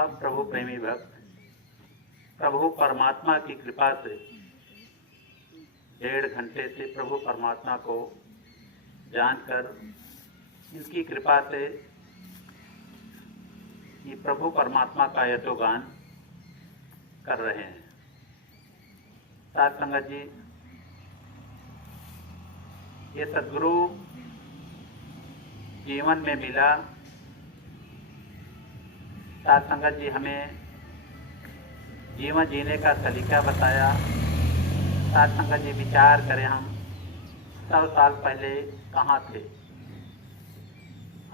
आप प्रभु प्रेमी भक्त प्रभु परमात्मा की कृपा से 1.5 घंटे से प्रभु परमात्मा को जानकर इनकी कृपा से ये प्रभु परमात्मा का यशोगान कर रहे हैं। साथ संगत जी, ये सद्गुरु जीवन में मिला। साथ संगत जी हमें जीवन जीने का सलीका बताया। साथ संगत जी विचार करें, हम 100 साल पहले कहाँ थे।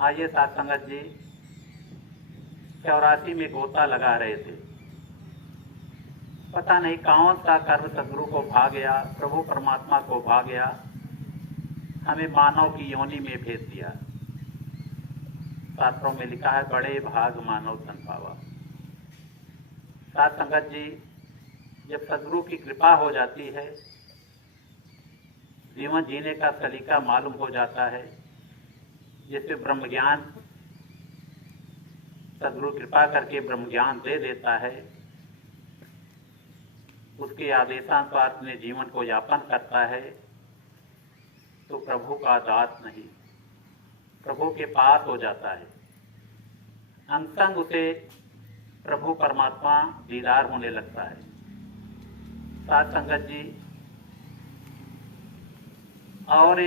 आइए साथ संगत जी, 84 में गोता लगा रहे थे। पता नहीं कौन सा कर्म सदगुरु को भा गया, प्रभु परमात्मा को भा गया, हमें मानव की योनि में भेज दिया। शास्त्रों में लिखा है, बड़े भाग मानव तन पावा। साथ संगत जी, जब सदगुरु की कृपा हो जाती है, जीवन जीने का सलीका मालूम हो जाता है, जिससे ब्रह्म ज्ञान सदगुरु कृपा करके ब्रह्म ज्ञान दे देता है, उसके आदेशानुसार अपने जीवन को यापन करता है, तो प्रभु का दास नहीं, प्रभु के पास हो जाता है। अंग संग उसे प्रभु परमात्मा दीदार होने लगता है। साथ संगत जी, और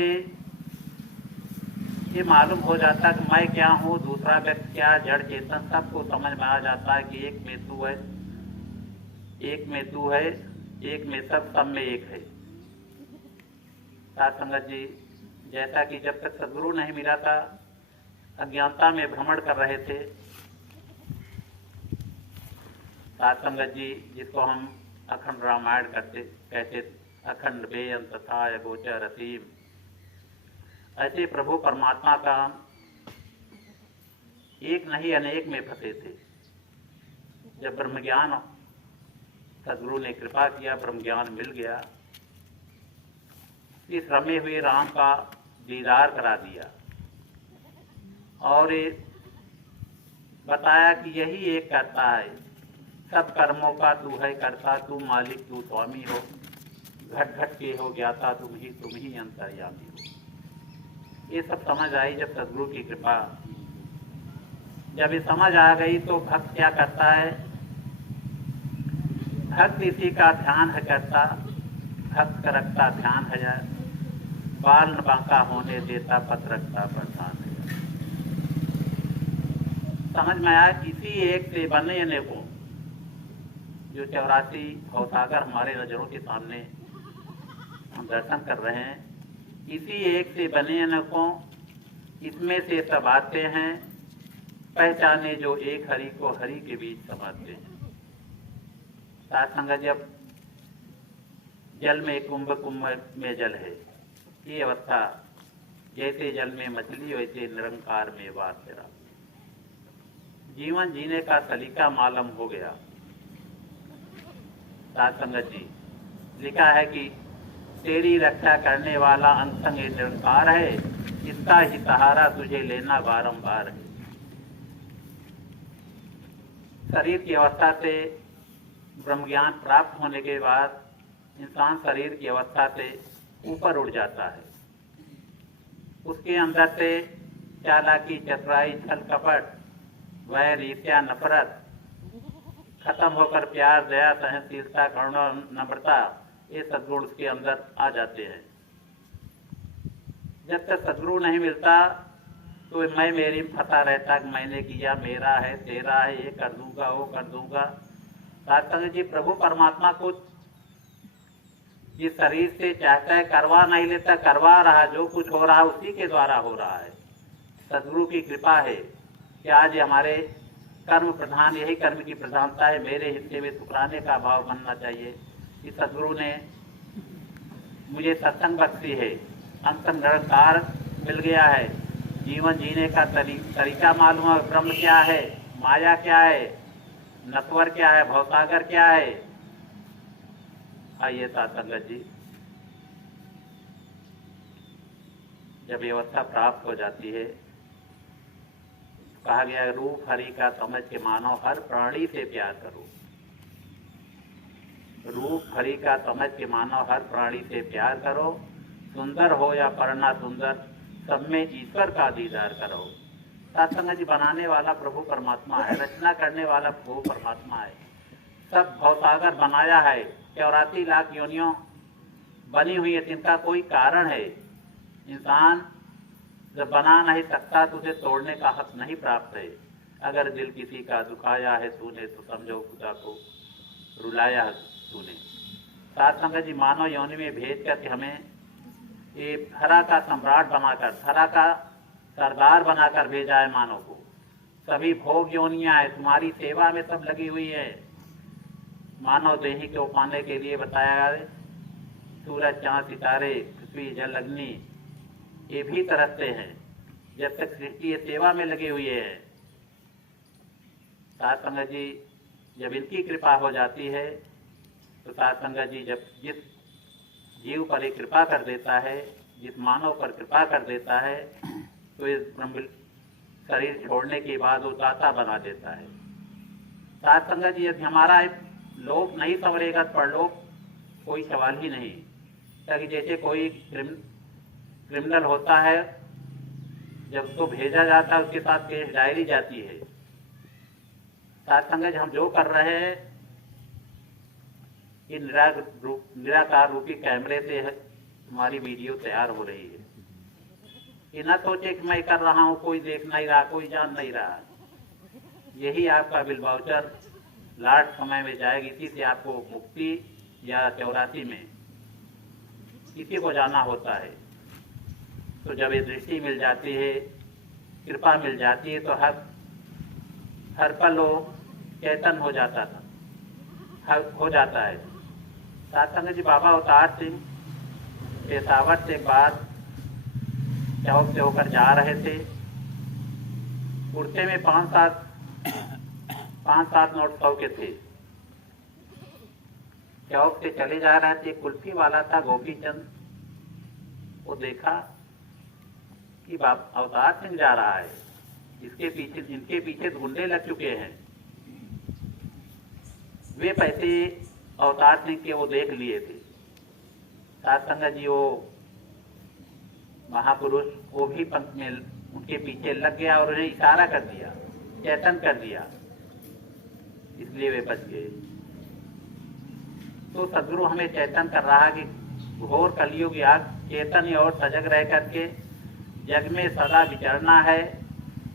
ये मालूम हो जाता है कि मैं क्या हूँ, दूसरा व्यक्ति क्या, जड़ चेतन, सबको समझ में आ जाता है कि एक में तू है, एक में तू है, एक में सब, सब में एक है। साथ संगत जी, जैसा कि जब तक सदगुरु नहीं मिला था, अज्ञानता में भ्रमण कर रहे थे। साथ संगत जी, जिसको हम अखंड रामायण कहते, अखंड बेअंत था अगोचर असीम, ऐसे प्रभु परमात्मा का एक नहीं अनेक में फंसे थे। जब ब्रह्म ज्ञान सदगुरु ने कृपा किया, ब्रह्म ज्ञान मिल गया, इस रमे हुए राम का दीदार करा दिया और बताया कि यही एक करता है, सब कर्मों का तू है करता, तू मालिक, तू स्वामी हो, घट घट के हो ज्ञाता, तुम ही अंतर्यामी हो। ये सब समझ आई जब सदगुरु की कृपा। जब ये समझ आ गई तो भक्त क्या करता है, भक्त इसी का ध्यान है करता, भक्त का रखता ध्यान है, बाल न बांका होने देता, पथ रखता प्रधान है। समझ में आया, इसी एक से बने अनेकों, जो 84 भवसागर हमारे नजरों के सामने हम दर्शन कर रहे हैं, इसी एक से बने अनेकों, इसमें से सब आते हैं, पहचाने जो एक हरि को हरि के बीच समाते हैं। साथ संगत, जब जल में कुंभ, कुंभ में जल है, ये अवस्था, जैसे जल में मछली वैसे निरंकार में वास तेरा। जीवन जीने का सलीका मालूम हो गया। साथ संगत जी, लिखा है कि तेरी रक्षा करने वाला अंतंग निरंकार है, इसका ही सहारा तुझे लेना बारंबार है। शरीर की अवस्था से ब्रह्म ज्ञान प्राप्त होने के बाद इंसान शरीर की अवस्था से ऊपर उठ जाता है। उसके अंदर से चालाकी, चतुराई, छल कपट, वैर, ईर्ष्या, नफरत खत्म होकर प्यार, दया, सहनशीलता, करुणा, नम्रता, ये सद्गुण उसके अंदर आ जाते हैं। जब तक सद्गुरु नहीं मिलता तो मैं मेरी फंसा रहता कि मैंने किया, मेरा है, तेरा है, ये कर दूंगा, वो कर दूंगा। साथ संगत जी, प्रभु परमात्मा को जिस शरीर से चाहता है करवा नहीं लेता, करवा रहा, जो कुछ हो रहा है उसी के द्वारा हो रहा है। सद्गुरु की कृपा है कि आज हमारे कर्म प्रधान, यही कर्म की प्रधानता है, मेरे हिस्से में शुक्राने का भाव बनना चाहिए कि सद्गुरु ने मुझे सत्संग बख्शी है, अंतम निरंकार मिल गया है, जीवन जीने का तरीका मालूम है, ब्रह्म क्या है, माया क्या है, नश्वर क्या है, भवसागर क्या है। आइए साथ संगत जी, जब व्यवस्था प्राप्त हो जाती है कहा गया रूप हरि का समझ के मानो हर प्राणी से प्यार करो। रूप हरि का समझ के मानो हर प्राणी से प्यार करो। सुंदर हो या परना सुंदर, सब में ईश्वर का दीदार करो। सत्संग जी बनाने वाला प्रभु परमात्मा है, रचना करने वाला प्रभु परमात्मा है। सब भवसागर बनाया है, 84 लाख योनियों बनी हुई है, जिनका कोई कारण है। इंसान जब बना नहीं सकता तो उसे तोड़ने का हक नहीं प्राप्त है। अगर दिल किसी का दुखाया है तूने, तो समझो खुदा को रुलाया है तूने। सत्संग जी मानव योनि में भेज करके हमें ये धरा का सम्राट बनाकर, धरा का सरदार बनाकर भेजा है मानव को। सभी भोग योनियां है, तुम्हारी सेवा में सब लगी हुई है। मानव देही को पाने के लिए बताया है। सूरज चांद सितारे पृथ्वी जल अग्नि ये भी तरसते हैं, जब तक सृष्टि सेवा में लगे हुए हैं। साथ संगत जी जब इनकी कृपा हो जाती है तो साथ संगत जी जब जिस जीव पर एक कृपा कर देता है, जिस मानव पर कृपा कर देता है, तो इस ब्रह्म शरीर छोड़ने के बाद वो दाता बना देता है। साथ संगत जी यदि हमारा लोक नहीं संवरेगा तो परलोक कोई सवाल ही नहीं। ताकि जैसे कोई क्रिमिनल होता है, जब उसको भेजा जाता है उसके साथ केस डायरी जाती है। साथ संगत हम जो कर रहे हैं ये निराकार रूपी कैमरे से हमारी वीडियो तैयार हो रही है। ये ना सोचे कि मैं कर रहा हूँ, कोई देख नहीं रहा, कोई जान नहीं रहा। यही आपका बिल वाउचर लास्ट समय में जाएगी। इसी से आपको मुक्ति या 84 में किसी को जाना होता है। तो जब ये दृष्टि मिल जाती है, कृपा मिल जाती है, तो हर पल वो चेतन हो जाता है। सत्संग जी बाबा अवतार सिंह पेशावर से बाद चौक से होकर जा रहे थे। कुर्ते में 5-7 नोट 100 के थे। चौक से चले जा रहे थे, कुल्फी वाला था गोपीचंद, वो देखा कि अवतार सिंह जा रहा है, इनके पीछे गुंडे लग चुके हैं। वे पैसे अवतार सिंह के वो देख लिए थे। सत्संग जी वो महापुरुष वो भी पंथ में उनके पीछे लग गया और उन्हें इशारा कर दिया, चेतन कर दिया, इसलिए वे बच गए। तो सदगुरु हमें चेतन कर रहा है कि घोर कलयुग याग चेतन और सजग रह करके जग में सदा विचरना है।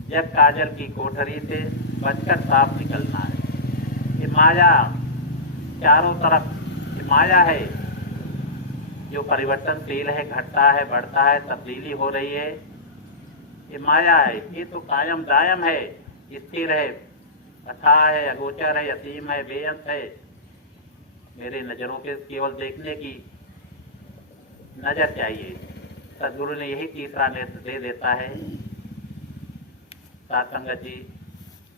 जग काजल की कोठरी से बचकर साफ निकलना है। ये माया चारों तरफ ये माया है जो परिवर्तनशील है, घटता है, बढ़ता है, तब्दीली हो रही है। ये माया है, ये तो कायम दायम है, स्थिर है, अथाह है, अगोचर है, असीम है, बेअंत है। मेरे नजरों के केवल देखने की नजर चाहिए। सदगुरु ने यही तीसरा नेत्र दे देता है। सत्संगत जी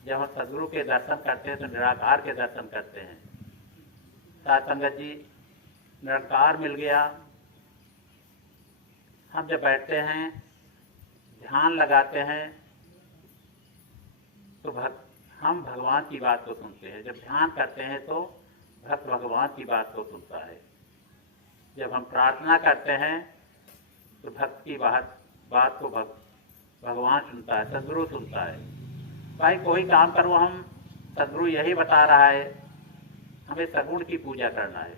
जब हम सदगुरु के दर्शन करते हैं तो निराकार के दर्शन करते हैं। सत्संगत जी निराकार मिल गया। हम जब बैठते हैं, ध्यान लगाते हैं, तो हम भगवान की बात को सुनते हैं। जब ध्यान करते हैं तो भक्त भगवान की बात को सुनता है। जब हम प्रार्थना करते हैं तो भक्त की बात को भगवान सुनता है, सदगुरु सुनता है। भाई कोई काम करो, हम सदगुरु यही बता रहा है हमें सगुण की पूजा करना है।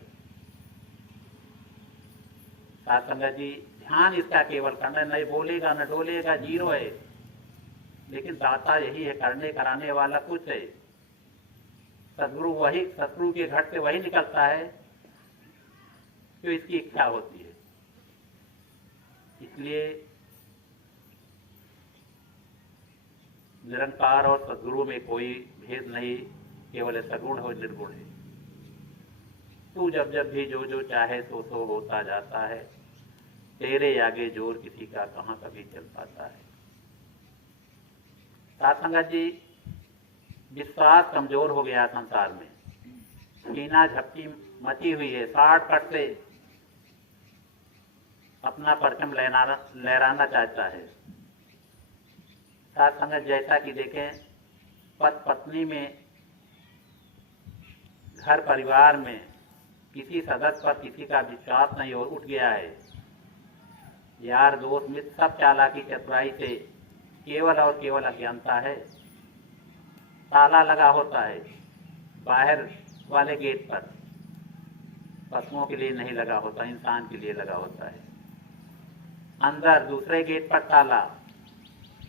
सत्संग जी ध्यान इसका केवल करना, नहीं बोलेगा न डोलेगा, जीरो है। लेकिन दाता यही है, करने कराने वाला कुछ है। सदगुरु के घट से वही निकलता है जो इसकी इच्छा होती है। इसलिए निरंकार और सदगुरु में कोई भेद नहीं, केवल सगुण हो निर्गुण है। तू जब जब भी जो जो चाहे सो सो होता जाता है, तेरे आगे जोर किसी का कहाँ कभी चल पाता है। सत्संगत जी विश्वास कमजोर हो गया संसार में, कीना झपटी मची हुई है। शॉर्टकट से अपना परचम लहराना चाहता है। साथ संगत जैसा कि देखें, पति पत्नी में, घर परिवार में किसी सदस्य पर किसी का विश्वास नहीं हो, उठ गया है। यार दोस्त मित्र सब चालाकी चतुराई से केवल और केवल अज्ञानता है। ताला लगा होता है बाहर वाले गेट पर, पशुओं के लिए नहीं लगा होता, इंसान के लिए लगा होता है। अंदर दूसरे गेट पर ताला,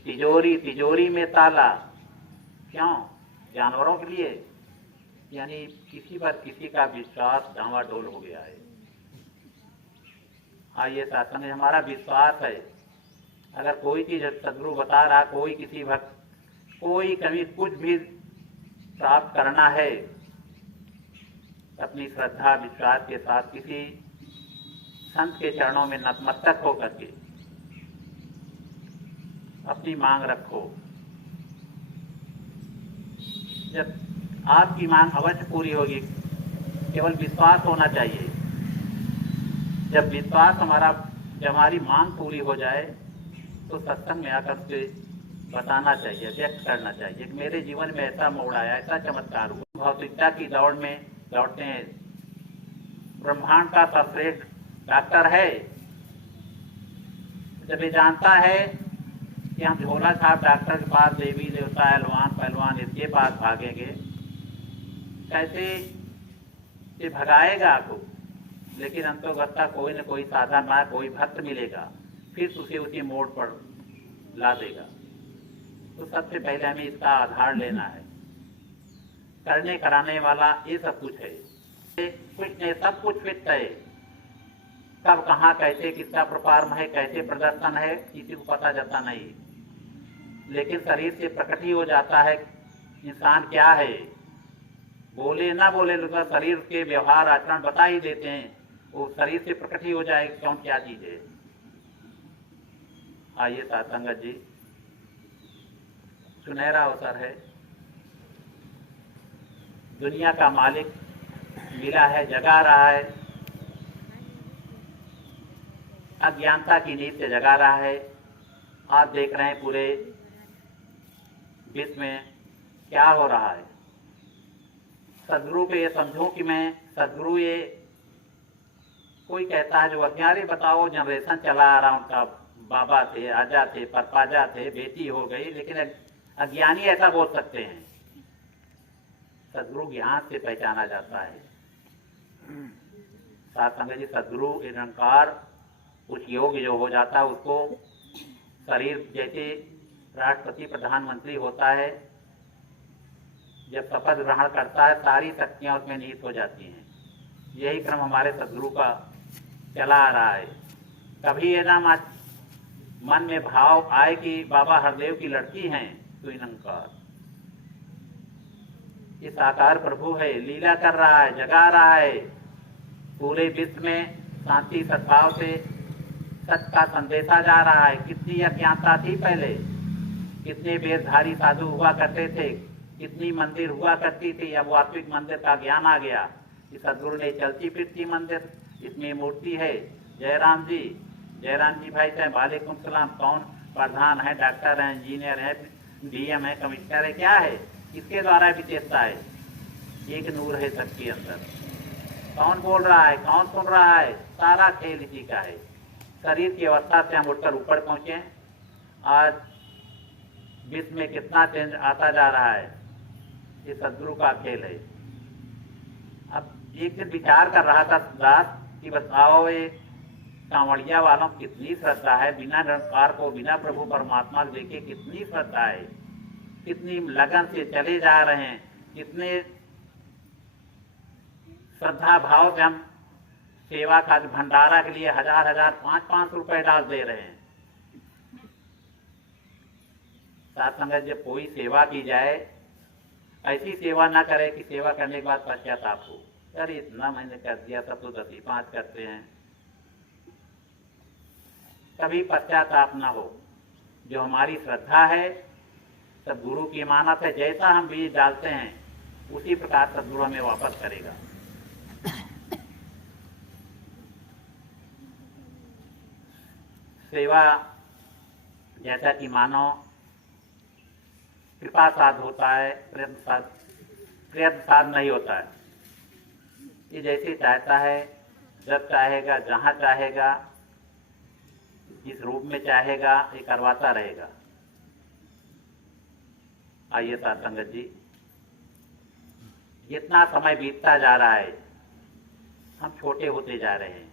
तिजोरी में ताला, क्यों? जानवरों के लिए। यानी किसी पर किसी का विश्वास डावाडोल हो गया है। हाँ, ये शासन में हमारा विश्वास है। अगर कोई चीज सदगुरु बता रहा, कोई किसी भक्त कोई कभी कुछ भी प्राप्त करना है, अपनी श्रद्धा विश्वास के साथ किसी संत के चरणों में नतमस्तक होकर के अपनी मांग रखो। जब आपकी मांग अवश्य पूरी होगी, केवल विश्वास होना चाहिए। जब विश्वास जब हमारी मांग पूरी हो जाए तो सत्संग में आकर के बताना चाहिए, व्यक्त करना चाहिए कि मेरे जीवन में ऐसा मोड़ आया, ऐसा चमत्कार हुआ। भौतिकता की दौड़ में दौड़ते हैं, ब्रह्मांड का सर्वश्रेष्ठ डॉक्टर है। जब ये जानता है कि हम झोला छाप डॉक्टर के पास, देवी देवता एहलवान पहलवान इसके पास भागेंगे, कैसे ये भगाएगा आपको। लेकिन अंतोगत्ता कोई न कोई साधन ना, कोई भक्त मिलेगा, फिर उसे उसी मोड़ पर ला देगा। तो सबसे पहले हमें इसका आधार लेना है। करने कराने वाला ये सब कुछ है, कुछ नहीं, सब कुछ फिट है। कब कहाँ कैसे किसका परफॉर्म है, कैसे प्रदर्शन है, किसी को पता जाता नहीं। लेकिन शरीर से प्रकट ही हो जाता है इंसान क्या है। बोले ना बोले लोग शरीर के व्यवहार आचरण बता ही देते हैं, वो शरीर से प्रकट ही हो जाए कौन क्या चीज है। आइए साथ संगत जी, सुनहरा अवसर है। दुनिया का मालिक मिला है, जगा रहा है, अज्ञानता की नींद से जगा रहा है। आप देख रहे हैं पूरे विश्व में क्या हो रहा है। सदगुरु को ये समझो कि मैं सदगुरु, ये कोई कहता है जो अज्ञानी, बताओ जनरेशन चला आ रहा, उनका बाबा थे, आजा थे, परपाजा थे, बेटी हो गई, लेकिन अज्ञानी ऐसा बोल सकते हैं। सदगुरु ज्ञान से पहचाना जाता है। साथ संगत जी, सदगुरु निरंकार कुछ योग जो हो जाता है, उसको शरीर जैसे राष्ट्रपति प्रधानमंत्री होता है, जब शपथ ग्रहण करता है सारी शक्तियां उसमें निहित हो जाती हैं। यही क्रम हमारे सदगुरु का चला आ रहा है। कभी ये ना मन में भाव आए कि बाबा हरदेव की लड़की हैं, तो निरंकार ये साकार प्रभु है, लीला कर रहा है, जगा रहा है। पूरे विश्व में शांति सद्भाव से सत्य का संदेशा जा रहा है। कितनी अज्ञानता थी पहले, कितने वेदधारी साधु हुआ करते थे, कितनी मंदिर हुआ करती थी, अब वास्तविक मंदिर का ज्ञान आ गया। इस सदगुरु ने चलती फिरती मंदिर, इसमें मूर्ति है। जयराम जी भाई साहब, वालेकुम सलाम। कौन प्रधान है, डॉक्टर है, इंजीनियर है, डीएम है, कमिश्नर है, क्या है, किसके द्वारा विशेषता है? एक नूर है सबके अंदर। कौन बोल रहा है, कौन सुन रहा है, सारा खेल इसी का है। शरीर की अवस्था से हम उठकर ऊपर पहुंचे। आज विश्व में कितना चेंज आता जा रहा है, ये सदगुरु का खेल है। अब एक दिन विचार कर रहा था दास कि बताओ ये कांवड़िया वालों कितनी श्रद्धा है, बिना निरंकार को, बिना प्रभु परमात्मा को देखे कितनी श्रद्धा है, कितनी लगन से चले जा रहे हैं, कितने श्रद्धा भाव से हम सेवा का भंडारा के लिए हजार 500 रुपए डाल दे रहे हैं। साथ संगत जब कोई सेवा की जाए, ऐसी सेवा ना करे कि सेवा करने के बाद पश्चाताप हो, अरे इतना मैंने कर दिया, सब तो 10-5 करते हैं। कभी पश्चाताप ना हो। जो हमारी श्रद्धा है, सब गुरु की इमानत है, जैसा हम बीज डालते हैं उसी प्रकार सदगुरु हमें वापस करेगा। सेवा जैसा कि मानो कृपा साध होता है, प्रयत्न साध नहीं होता है। ये जैसे चाहता है, जब चाहेगा, जहाँ चाहेगा, जिस रूप में चाहेगा, ये करवाता रहेगा। आइए साथ संगत जी, जितना समय बीतता जा रहा है हम छोटे होते जा रहे हैं।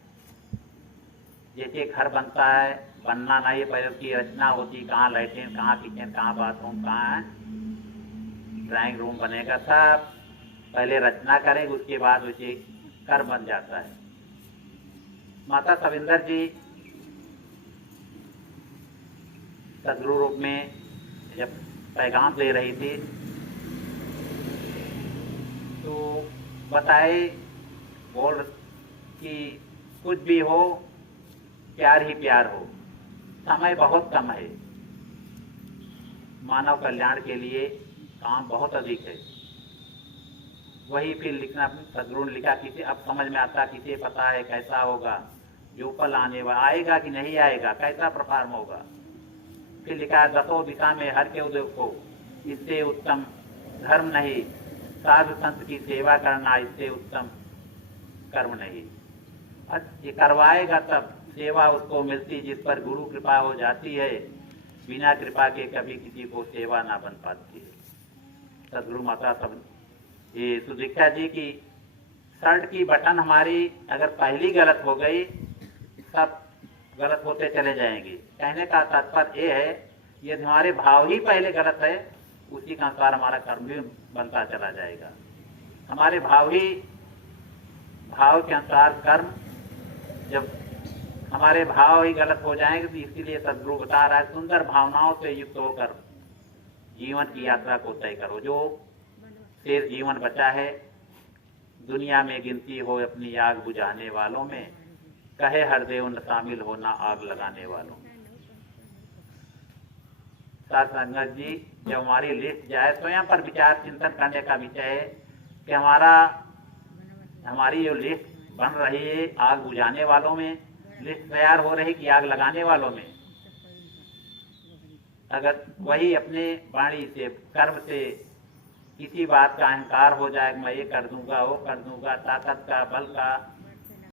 जैसे घर बनता है, बनना नहीं, पहले उसकी रचना होती, कहाँ लैट्रिन, कहाँ किचन, कहाँ बाथरूम, कहाँ ड्राइंग रूम बनेगा, सब पहले रचना करेंगे, उसके बाद उसे घर बन जाता है। माता सविंदर जी सदगुरु रूप में जब पैगाम दे रही थी तो बताए, बोल कि कुछ भी हो, प्यार ही प्यार हो, समय बहुत कम है, मानव कल्याण के लिए काम बहुत अधिक है। वही फिर लिखना, सदगुरु ने लिखा, किसी अब समझ में आता, किसे पता है कैसा होगा जो पल आने वाला, आएगा कि नहीं आएगा, कैसा परफॉर्म होगा। फिर लिखा, दसों दिशा में हर के उदय को, इससे उत्तम धर्म नहीं, साधु संत की सेवा करना इससे उत्तम कर्म नहीं। ये करवाएगा तब सेवा उसको मिलती, जिस पर गुरु कृपा हो जाती है, बिना कृपा के कभी किसी को सेवा ना बन पाती है। सदगुरु माता सब ये सुदीक्षा जी की शर्ट की बटन हमारी अगर पहली गलत हो गई, सब गलत होते चले जाएंगे। कहने का तात्पर्य ये है, यदि हमारे भाव ही पहले गलत है, उसी के अनुसार हमारा कर्म भी बनता चला जाएगा। हमारे भाव के अनुसार कर्म, जब हमारे भाव ही गलत हो जाएंगे, तो इसीलिए सदगुरु बता रहा है, सुंदर भावनाओं से युक्त होकर जीवन की यात्रा को तय करो। जो शेष जीवन बचा है, दुनिया में गिनती हो अपनी आग बुझाने वालों में, कहे हरदेव न शामिल होना आग लगाने वालों में। साथ संगत जी, जब हमारी लिस्ट जाए, स्वयं पर विचार चिंतन करने का विषय है कि हमारी जो लिस्ट बन रही है आग बुझाने वालों में, लिस्ट तैयार हो रही कि आग लगाने वालों में। अगर वही अपने वाणी से, कर्म से किसी बात का अहंकार हो जाए, मैं ये कर दूंगा, वो कर दूंगा, ताकत का, बल का,